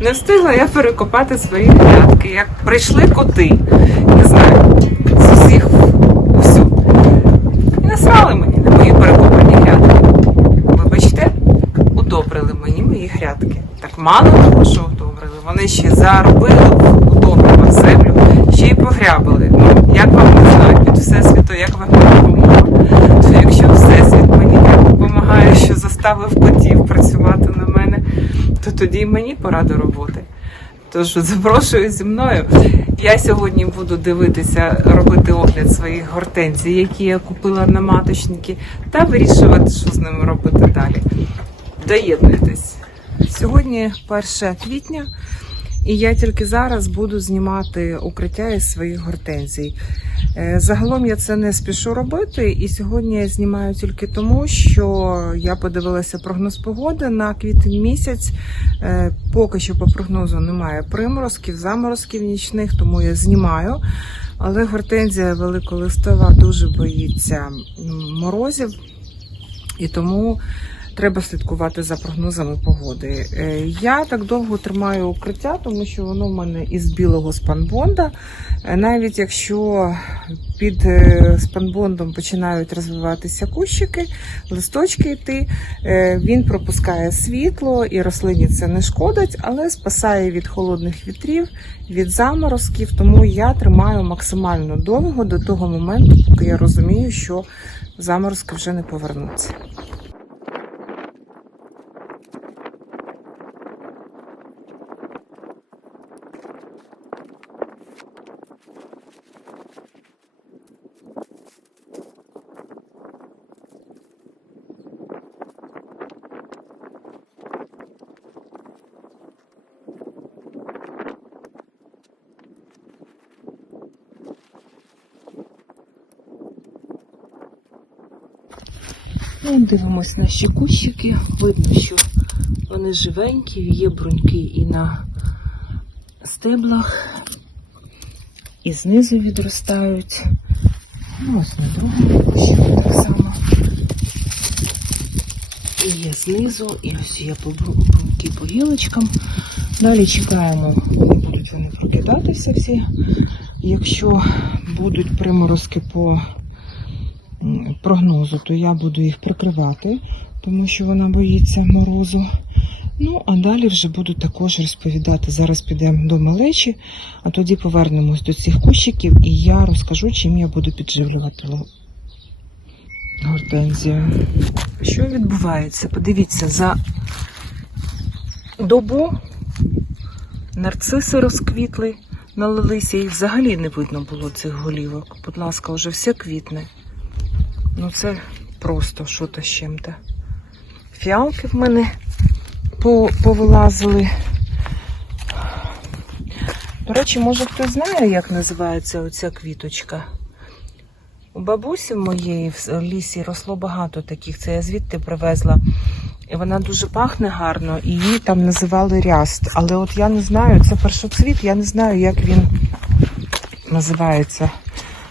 Не встигла я перекопати свої грядки. Як прийшли коти, не знаю, з усіх усю. І насрали мені на мої перекопані грядки. Вибачте, удобрили мені мої грядки. Так мало того, що удобрили. Вони ще заробили в удобрила землю, ще й погрябили. Ну, як вам не знаю, від Всесвіту, як вам допомога. То якщо Всесвіт мені допомагає, що заставив котів працювати тоді мені пора до роботи. Тож запрошую зі мною. Я сьогодні буду дивитися, робити огляд своїх гортензій, які я купила на маточники, та вирішувати, що з ними робити далі. Доєднуйтесь. Сьогодні 1 квітня, і я тільки зараз буду знімати укриття із своїх гортензій. Е, Загалом я це не спішу робити, і сьогодні я знімаю тільки тому, що я подивилася прогноз погоди на квітень місяць. Е, Поки що по прогнозу немає приморозків, заморозків нічних, тому я знімаю. Але гортензія великолистова дуже боїться морозів, і тому треба слідкувати за прогнозами погоди. Е, Я так довго тримаю укриття, тому що воно в мене із білого спанбонда. Е, Навіть якщо під е, спанбондом починають розвиватися кущики, листочки йти, він пропускає світло і рослині це не шкодить, але спасає від холодних вітрів, від заморозків. Тому я тримаю максимально довго до того моменту, поки я розумію, що заморозки вже не повернуться. Ну, дивимось наші кущики. Видно, що вони живенькі, є бруньки і на стеблах, і знизу відростають. Ну, ось на другому кущику так само. І є знизу, і ось є бруньки по гілочкам. Далі чекаємо, не будуть вони прокидатися всі. Якщо будуть приморозки по прогнозу, то я буду їх прикривати, тому що вона боїться морозу. Ну, а далі вже буду також розповідати. Зараз підемо до малечі, а тоді повернемось до цих кущиків і я розкажу, чим я буду підживлювати гортензію. Що відбувається? Подивіться, за добу нарциси розквітли, налилися, їх взагалі не видно було цих голівок. Будь ласка, вже все квітне. Ну це просто що-то з чим-то. Фіалки в мене повилазили. До речі, може хтось знає, як називається оця квіточка? У бабусі моєї в лісі росло багато таких. Це я звідти привезла. І вона дуже пахне гарно, і її там називали ряст. Але от я не знаю, це першоцвіт, я не знаю, як він називається.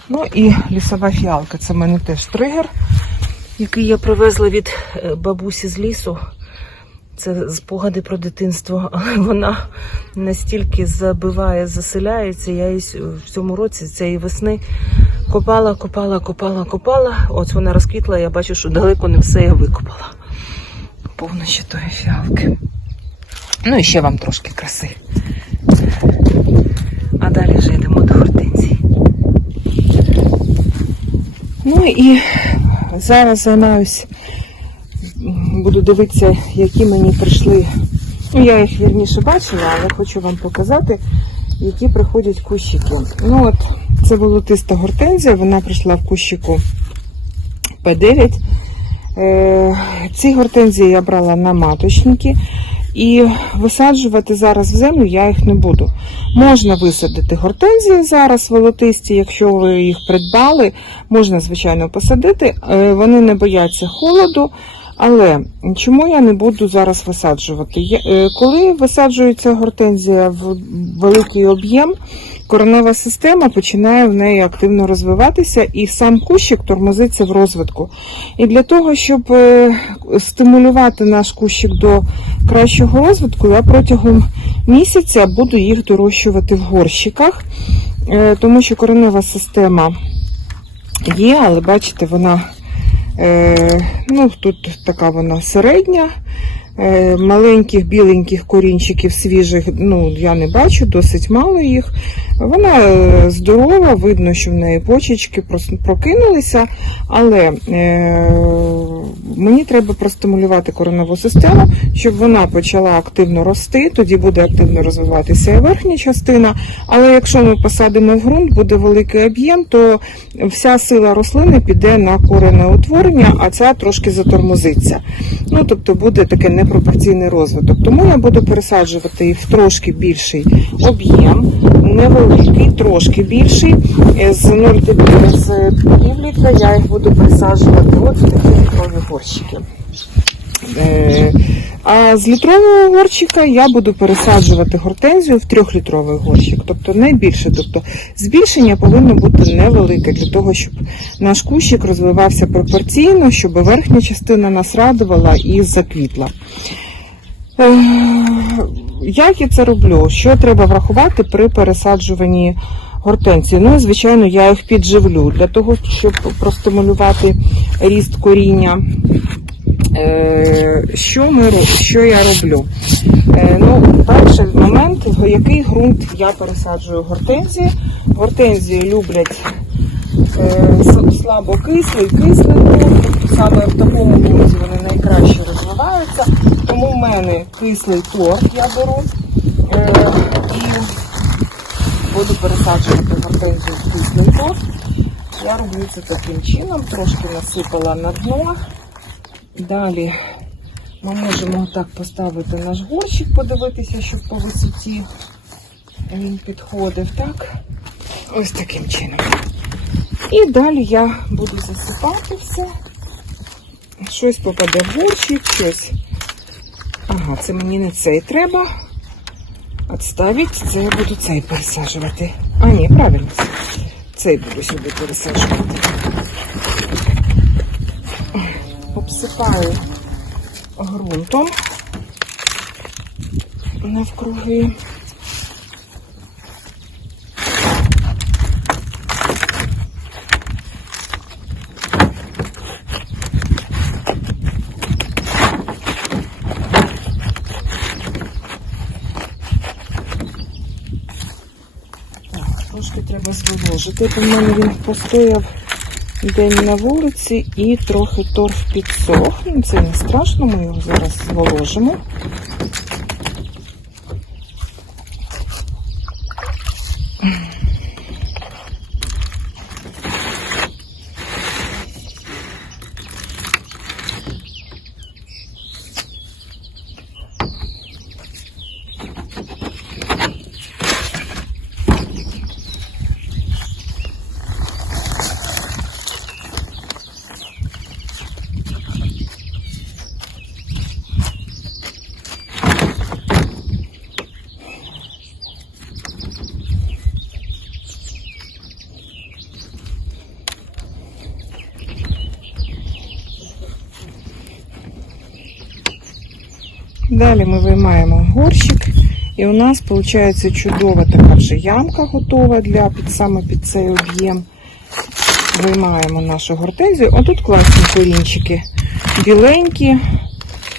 Ну і лісова фіалка. Це в мене теж тригер, який я привезла від е, бабусі з лісу. Це спогади про дитинство, але вона настільки забиває, заселяється. Я її в цьому році цієї весни копала, копала, копала, копала. От вона розквітла, я бачу, що далеко не все я викопала. Повно ще тої фіалки. Ну і ще вам трошки краси. А далі вже йдемо до гортензії. Ну і зараз займаюсь, буду дивитися, які мені прийшли. Ну, я їх вірніше бачила, але хочу вам показати, які приходять кущики. Ну от, це волотиста гортензія, вона прийшла в кущику П9. Е, ці гортензії я брала на маточники. І висаджувати зараз в землю я їх не буду. Можна висадити гортензії зараз волотисті, якщо ви їх придбали, можна, звичайно, посадити. Е, Вони не бояться холоду. Але чому я не буду зараз висаджувати? Е, Коли висаджується гортензія в великий об'єм, коренева система починає в неї активно розвиватися, і сам кущик тормозиться в розвитку. І для того, щоб е, стимулювати наш кущик до кращого розвитку, я протягом місяця буду їх дорощувати в горщиках, е, тому що коренева система є, але бачите, вона ну, тут така вона середня. Е, Маленьких біленьких корінчиків свіжих ну, я не бачу, досить мало їх. Вона е, здорова, видно, що в неї почечки прокинулися, але е, мені треба простимулювати кореневу систему, щоб вона почала активно рости, тоді буде активно розвиватися і верхня частина. Але якщо ми посадимо в ґрунт, буде великий об'єм, то вся сила рослини піде на корене утворення, а ця трошки затормозиться. Ну, тобто буде таке непропорційний розвиток. Тому я буду пересаджувати їх в трошки більший об'єм, невеликий, трошки більший. Е, З 0,9 з пів літра я їх буду пересаджувати от в такі літрові горщики. Е, А з літрового горщика я буду пересаджувати гортензію в трьохлітровий горщик, тобто не більше. Тобто збільшення повинно бути невелике для того, щоб наш кущик розвивався пропорційно, щоб верхня частина нас радувала і заквітла. Як я це роблю? Що треба врахувати при пересаджуванні гортензії? Ну, звичайно, я їх підживлю для того, щоб простимулювати ріст коріння. Е, Що, ми, що я роблю? Е, Ну, перший момент, який ґрунт я пересаджую гортензії. Гортензії люблять е, с- слабокислий, кислий ґрунт, саме в такому ґрунті вони найкраще розвиваються. Тому в мене кислий торф я беру е, і буду пересаджувати гортензію в кислий торф. Я роблю це таким чином, трошки насипала на дно. Далі ми можемо так поставити наш горщик, подивитися, щоб по висоті він підходив, так? Ось таким чином. І далі я буду засипати все. Щось попаде в горщик, щось. Ага, це мені не цей треба. Отставить, це я буду цей пересаджувати. А, ні, правильно. Цей буду сюди пересаджувати. Обсипаю ґрунтом навкруги. Так, трошки треба зволожити. У мене він постояв день на вулиці і трохи торф підсох. Це не страшно, ми його зараз зволожимо. Далі ми виймаємо горщик, і у нас виходить чудова така вже ямка готова для під саме під цей об'єм. Виймаємо нашу гортензію. Отут класні корінчики. Біленькі,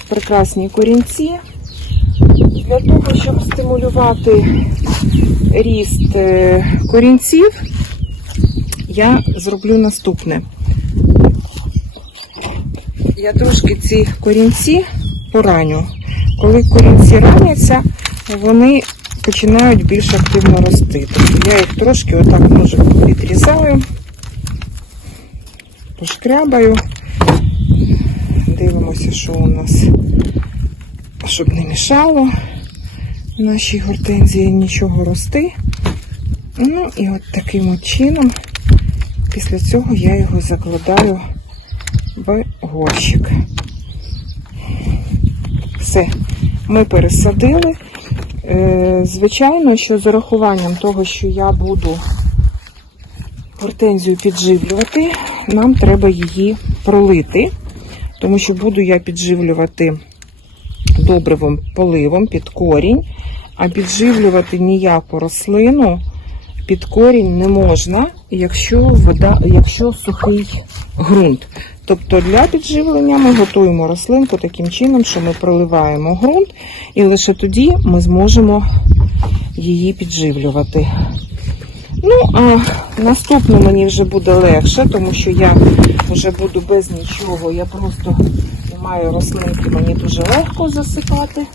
прекрасні корінці. Для того, щоб стимулювати ріст е, корінців, я зроблю наступне. Я трошки ці корінці пораню. Коли корінці раняться, вони починають більш активно рости. Тобто я їх трошки отак може відрізаю, пошкрябаю. Дивимося, що у нас, щоб не мішало нашій гортензії нічого рости. Ну і от таким от чином, після цього я його закладаю в горщик. Все, ми пересадили. Е, Звичайно, що з урахуванням того, що я буду гортензію підживлювати, нам треба її пролити, тому що буду я підживлювати добривим поливом під корінь, а підживлювати ніяку рослину під корінь не можна, якщо вода, якщо сухий ґрунт. Тобто для підживлення ми готуємо рослинку таким чином, що ми проливаємо ґрунт, і лише тоді ми зможемо її підживлювати. Ну, а наступно мені вже буде легше, тому що я вже буду без нічого. Я просто маю рослинки, мені дуже легко засипати.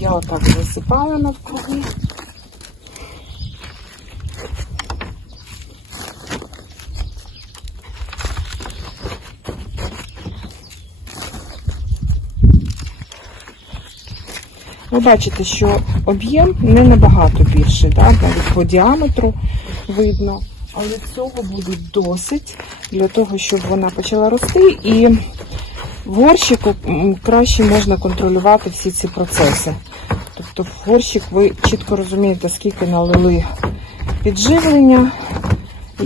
Я отак засипаю навкруги. Ви бачите, що об'єм не набагато більший, да? навіть по діаметру видно. Але цього буде досить для того, щоб вона почала рости. І в горщику краще можна контролювати всі ці процеси. Тобто в горщик ви чітко розумієте, скільки налили підживлення,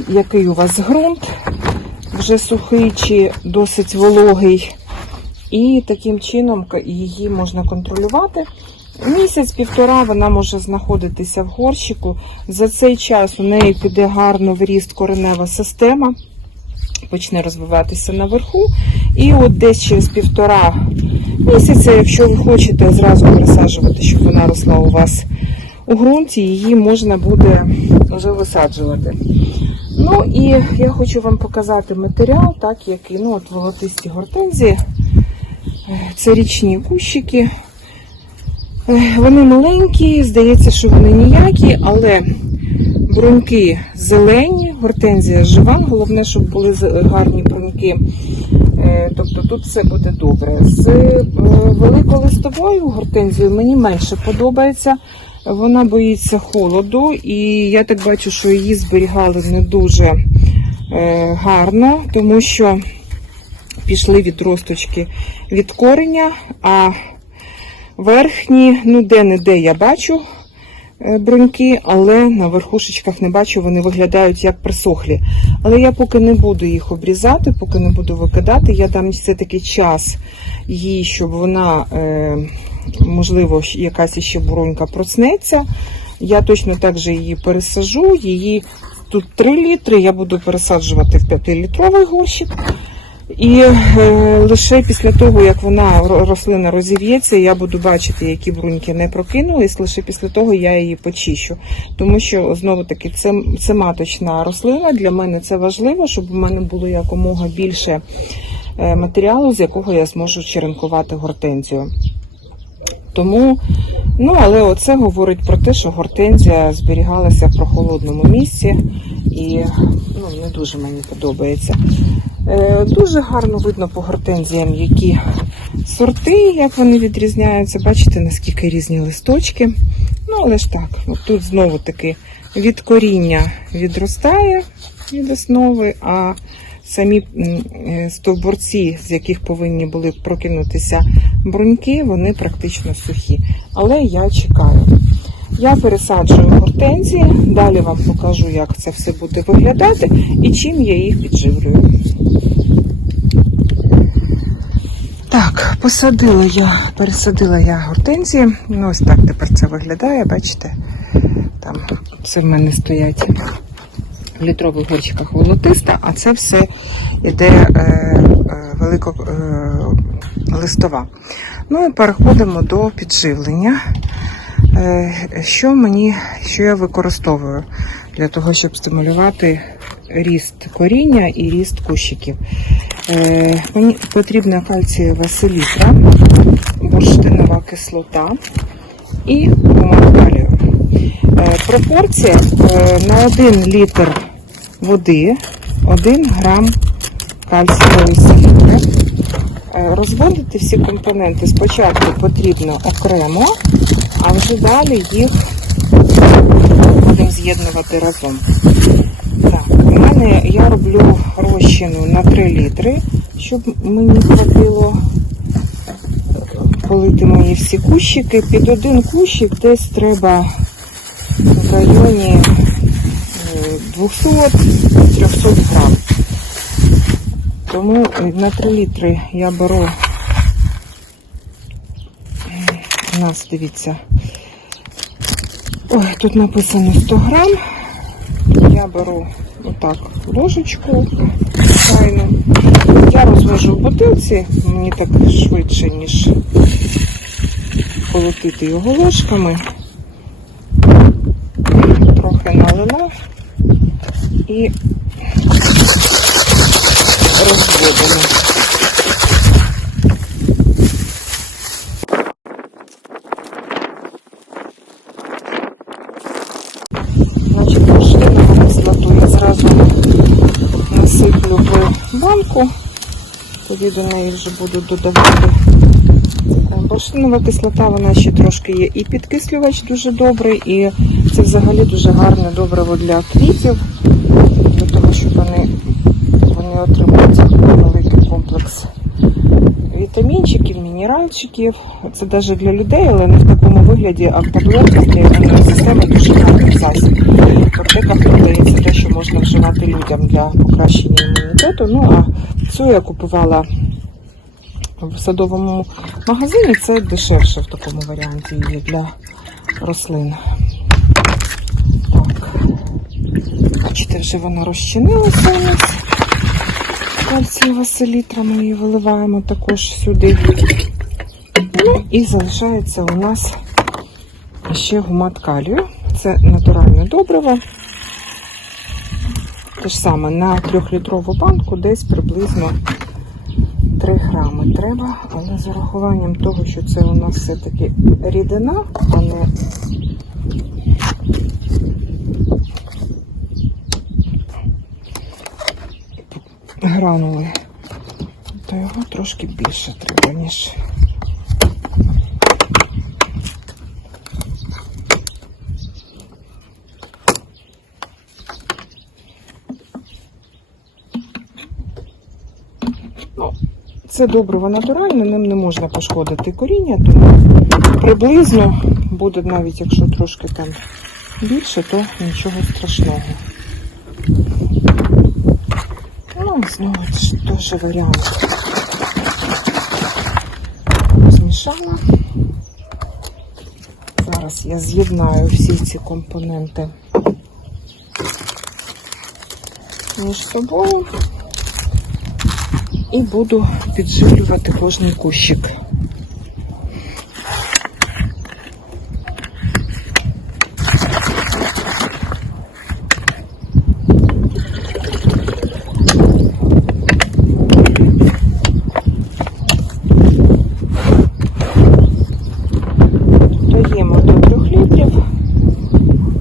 який у вас ґрунт, вже сухий чи досить вологий. І таким чином її можна контролювати. Місяць-півтора вона може знаходитися в горщику. За цей час у неї піде гарно в ріст коренева система, почне розвиватися наверху. І от десь через півтора місяця, якщо ви хочете зразу пересаджувати, щоб вона росла у вас у ґрунті, її можна буде вже висаджувати. Ну і я хочу вам показати матеріал, так який ну, от волотисті гортензії. Це річні кущики. Е, Вони маленькі, здається, що вони ніякі, але бруньки зелені, гортензія жива. Головне, щоб були гарні бруньки. Е, Тобто тут все буде добре. З е, великолистовою гортензією мені менше подобається. Вона боїться холоду, і я так бачу, що її зберігали не дуже гарно, тому що пішли відросточки від кореня, а верхні, ну де-не-де я бачу е, бруньки, але на верхушечках не бачу, вони виглядають як присохлі. Але я поки не буду їх обрізати, поки не буду викидати, я дам все-таки час їй, щоб вона, е, можливо, якась іще брунька проснеться. Я точно так же її пересажу. Її тут 3 літри, я буду пересаджувати в 5-літровий горщик. І е, лише після того, як вона рослина розів'ється, я буду бачити, які бруньки не прокинулись. Лише після того я її почищу. Тому що знову таки це, це маточна рослина. Для мене це важливо, щоб у мене було якомога більше е, матеріалу, з якого я зможу черенкувати гортензію. Тому, ну але оце говорить про те, що гортензія зберігалася в прохолодному місці і ну, не дуже мені подобається. Е, Дуже гарно видно по гортензіям, які сорти, як вони відрізняються. Бачите, наскільки різні листочки. Ну, але ж так, от тут знову таки від коріння відростає від основи, а самі е, стовбурці, з яких повинні були прокинутися бруньки, вони практично сухі. Але я чекаю. Я пересаджую гортензії, далі вам покажу, як це все буде виглядати і чим я їх підживлюю. Так, посадила я, пересадила я гортензії. Ну, ось так тепер це виглядає, бачите? Там це в мене стоять літрових горщиках волотиста, а це все іде е, е, велико е, листова. Ну і переходимо до підживлення. Що мені, що я використовую для того, щоб стимулювати ріст коріння і ріст кущиків. Мені потрібна кальцієва селітра, бурштинова кислота і. Е, Пропорція е, на 1 літр води 1 грам кальцієвої селітри. Е, Розводити всі компоненти спочатку потрібно окремо, а вже далі їх будемо з'єднувати разом. Так, у мене я роблю розчину на 3 літри, щоб мені хватило полити мої всі кущики. Під один кущик десь треба районі е, 200-300 грам. Тому е, на 3 літри я беру. У нас, дивіться, ой, тут написано 100 грам. Я беру отак ложечку чайну. Я розвожу в бутилці, мені так швидше, ніж колотити його ложками. Трохи і розводимо. Значить, бурштинову кислоту я зразу насиплю в банку, тоді до неї вже буду додавати. Е, кислота, вона ще трошки є і підкислювач дуже добрий, і це взагалі дуже гарне добриво для квітів, для того, щоб вони, вони отримують великий комплекс вітамінчиків, мінеральчиків. Це навіть для людей, але не в такому вигляді, а в таблетках для імунної дуже гарний засіб. Аптеках продається те, що можна вживати людям для покращення імунітету. Ну а цю я купувала в садовому магазині, це дешевше в такому варіанті є для рослин. Так. Бачите, вже вона розчинилася у нас. Кальцієва селітра ми її виливаємо також сюди. Ну і залишається у нас ще гумат калію. Це натуральне добриво. Те ж саме на 3-літрову банку десь приблизно 3 грами треба, але з урахуванням того, що це у нас все-таки рідина, а не гранули, то його трошки більше треба, ніж. Це добриво натуральне, ним не можна пошкодити коріння, тому приблизно буде навіть якщо трошки там більше, то нічого страшного. Ну, знову теж варіант. Змішала. Зараз я з'єднаю всі ці компоненти між собою і буду підживлювати кожний кущик. Доїмо до 3 літрів.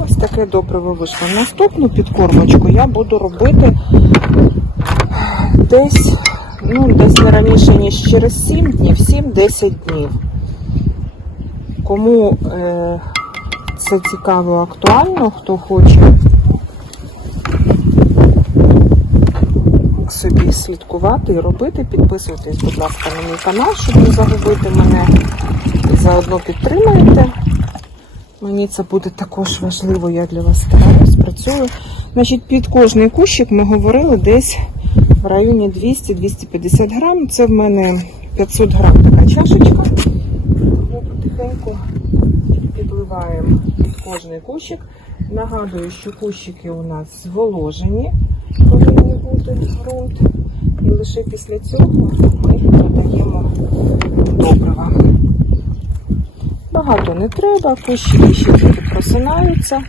Ось таке добриво вийшло. Наступну підкормочку я буду робити десь, ну, десь не раніше, ніж через 7 днів, 7-10 днів. Кому е, це цікаво, актуально, хто хоче собі слідкувати і робити, підписуйтесь, будь ласка, на мій канал, щоб не загубити мене. Заодно підтримаєте. Мені це буде також важливо, я для вас стараюсь, працюю. Значить, під кожний кущик ми говорили десь в районі 200-250 грам. Це в мене 500 грам така чашечка. Ми потихеньку підливаємо кожний кущик. Нагадую, що кущики у нас зволожені, повинні бути ґрунт. І лише після цього ми додаємо добрива. Багато не треба, кущики ще тільки просинаються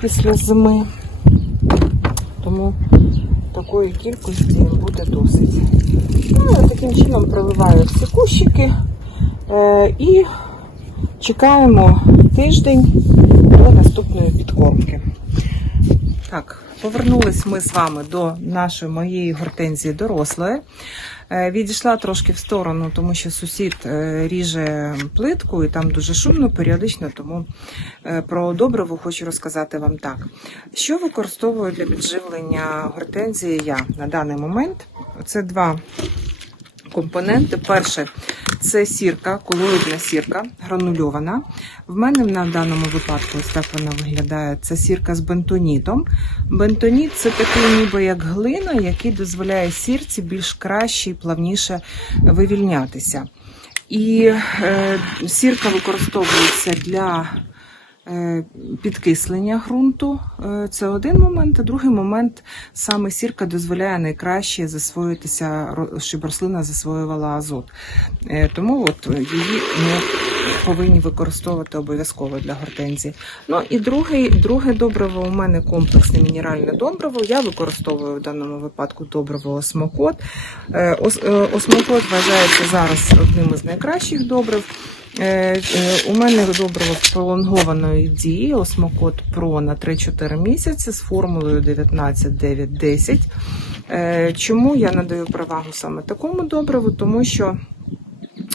після зими, тому такої кількості буде досить. Ну, таким чином проливаю всі кущики е, і чекаємо тиждень до наступної підкормки. Так, повернулись ми з вами до нашої моєї гортензії дорослої. Е, Відійшла трошки в сторону, тому що сусід е, ріже плитку і там дуже шумно періодично, тому е, про добриво хочу розказати вам так. Що використовую для підживлення гортензії я на даний момент? Це два компоненти. Перше це сірка, колоїдна сірка, гранульована. В мене на даному випадку ось так вона виглядає. Це сірка з бентонітом. Бентоніт це такий ніби як глина, який дозволяє сірці більш краще і плавніше вивільнятися. І е, сірка використовується для підкислення ґрунту. Е, Це один момент. А другий момент саме сірка дозволяє найкраще засвоїтися, щоб рослина засвоювала азот. Е, Тому от її ми повинні використовувати обов'язково для гортензії. Ну і другий, друге добриво у мене комплексне мінеральне добриво. Я використовую в даному випадку добриво осмокот. Е, е, Осмокот вважається зараз одним із найкращих добрив. Е, е, У мене добриво пролонгованої дії Осмокот Про на 3-4 місяці з формулою 19-9-10. Е, Чому я надаю перевагу саме такому добриву? Тому що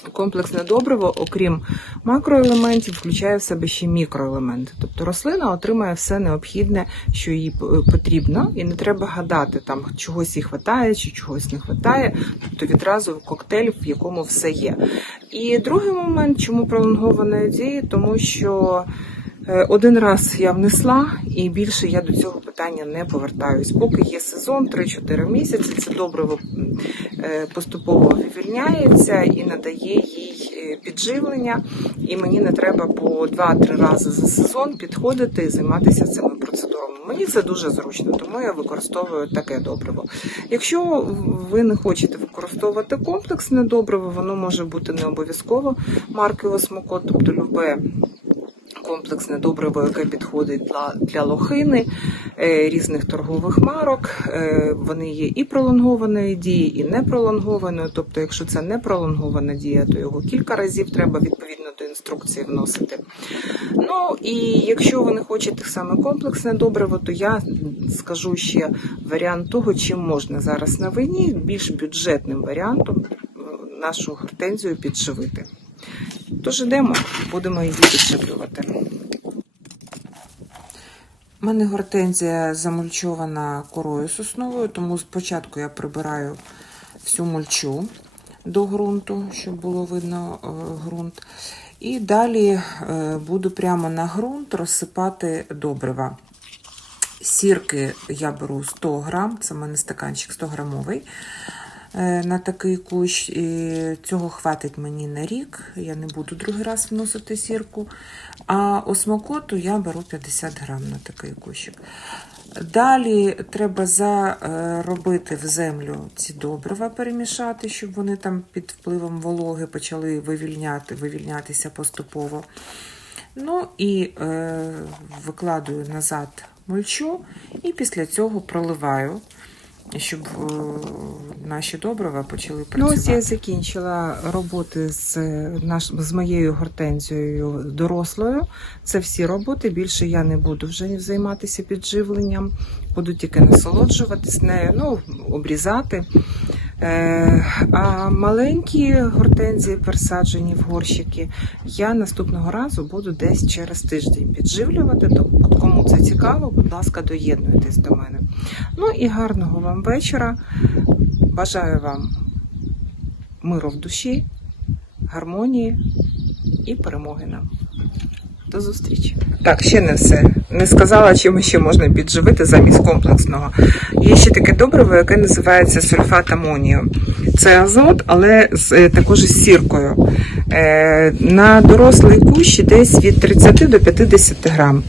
комплексне добриво, окрім макроелементів, включає в себе ще мікроелементи. Тобто рослина отримає все необхідне, що їй потрібно, і не треба гадати, там чогось їй хватає чи чогось не хватає. Тобто відразу коктейль, в якому все є. І другий момент, чому пролонгована дії, тому що. Е, Один раз я внесла, і більше я до цього питання не повертаюсь. Поки є сезон, 3-4 місяці, це добриво е, поступово вивільняється і надає їй е, підживлення. І мені не треба по 2-3 рази за сезон підходити і займатися цими процедурами. Мені це дуже зручно, тому я використовую таке добриво. Якщо ви не хочете використовувати комплексне добриво, воно може бути не обов'язково марки Осмокот, тобто любе комплексне добриво, яке підходить для, для лохини е, різних торгових марок. Е, вони є і пролонгованої дії, і не пролонгованої. Тобто, якщо це не пролонгована дія, то його кілька разів треба відповідно до інструкції вносити. Ну і якщо ви не хочете саме комплексне добриво, то я скажу ще варіант того, чим можна зараз на війні більш бюджетним варіантом е, нашу гортензію підживити. Тож ідемо, будемо її підживлювати. У мене гортензія замульчована корою сосновою, тому спочатку я прибираю всю мульчу до ґрунту, щоб було видно е, ґрунт. І далі е, буду прямо на ґрунт розсипати добрива. Сірки я беру 100 грам, це в мене стаканчик 100 грамовий на такий кущ. І цього хватить мені на рік. Я не буду другий раз вносити сірку. А осмокоту я беру 50 грам на такий кущик. Далі треба заробити в землю ці добрива, перемішати, щоб вони там під впливом вологи почали вивільняти, вивільнятися поступово. Ну і е, викладую назад мульчу, і після цього проливаю, щоб е, наші добрива почали Ну, ось я закінчила роботи з, наш, з моєю гортензією дорослою. Це всі роботи. Більше я не буду вже займатися підживленням, буду тільки насолоджуватись нею, ну, обрізати. Е, а маленькі гортензії, пересаджені в горщики, я наступного разу буду десь через тиждень підживлювати. Кому це цікаво, будь ласка, доєднуйтесь до мене. Ну і гарного вам вечора. Бажаю вам миру в душі, гармонії і перемоги нам. До зустрічі. Так, ще не все. Не сказала, чим ще можна підживити замість комплексного. Є ще таке добриво, яке називається сульфат амонію. Це азот, але з, е, також з сіркою. Е, на дорослий кущ десь від 30 до 50 грам.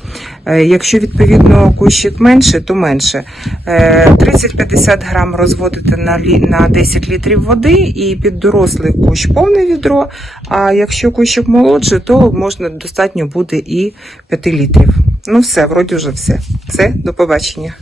Е, Якщо відповідно кущик менше, то менше. Е, 30-50 грам розводити на, на 10 літрів води і під дорослий кущ повне відро. А якщо кущик молодший, то можна достатньо буде і 5 літрів. Ну все, вроді вже все. Все, до побачення.